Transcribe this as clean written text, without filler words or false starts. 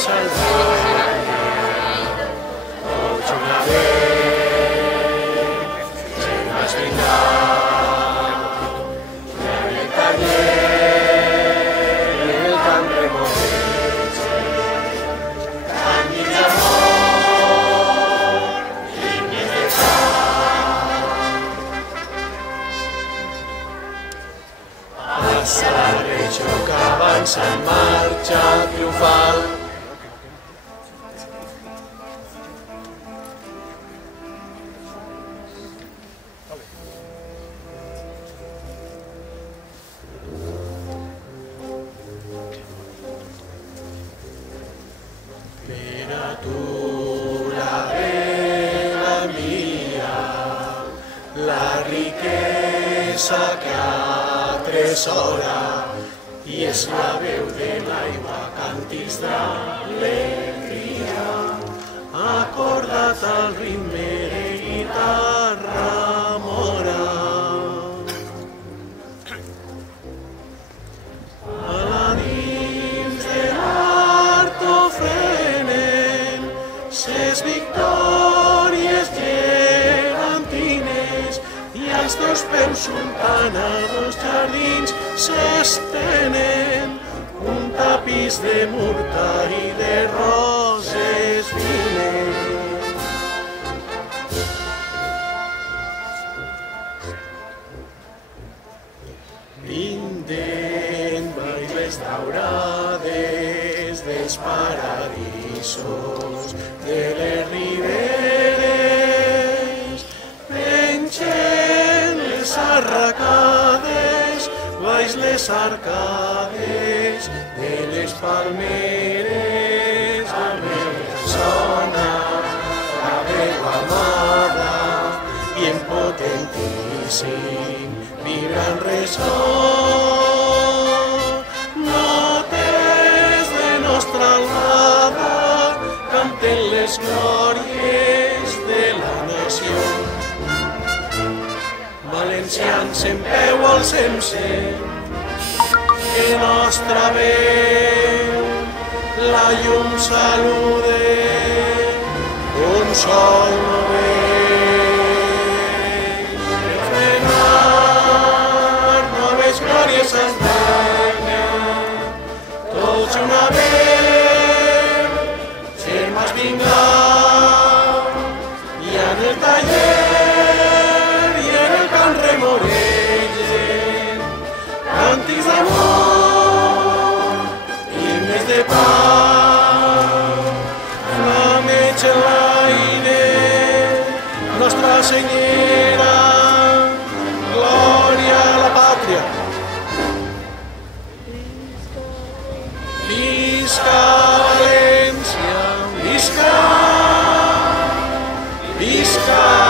salvar. Tots una vez, sin más brindar, y en el taller, en el camp remots, càndids d'amor, línies de pau. Passa la regió que avança en marxa triomfal. Per a tu, la vela mia, la riquesa que atresora, i és la veu de l'aigua, càntics d'alegria, acordat al ritme de guitarra mora. Paladins de l'art ofrenen ses victòries gegantines i als teus peus sultanados jardins s'estenen un tapís de murta i de roses fines. Vinden bailes daurades dels paradisos de les riberes, pengen les arracades baix les arcades de les palmeres. Al meu sona la veu amada i en potentíssim vibrant ressò, notes de nostra alada canten les glòries de la nació. Valencians en peu alcem-se, que nostra veu la llum salude, un sol novell. Refrenar noves glòries s'empenya, tots una veu, germans vingueu, i en el taller i en el camp remoregen, càntics d'amor, himnes de pau, flameig en l'aire, Nostra Senyera, glòria a la pàtria. Visca València, visca, visca.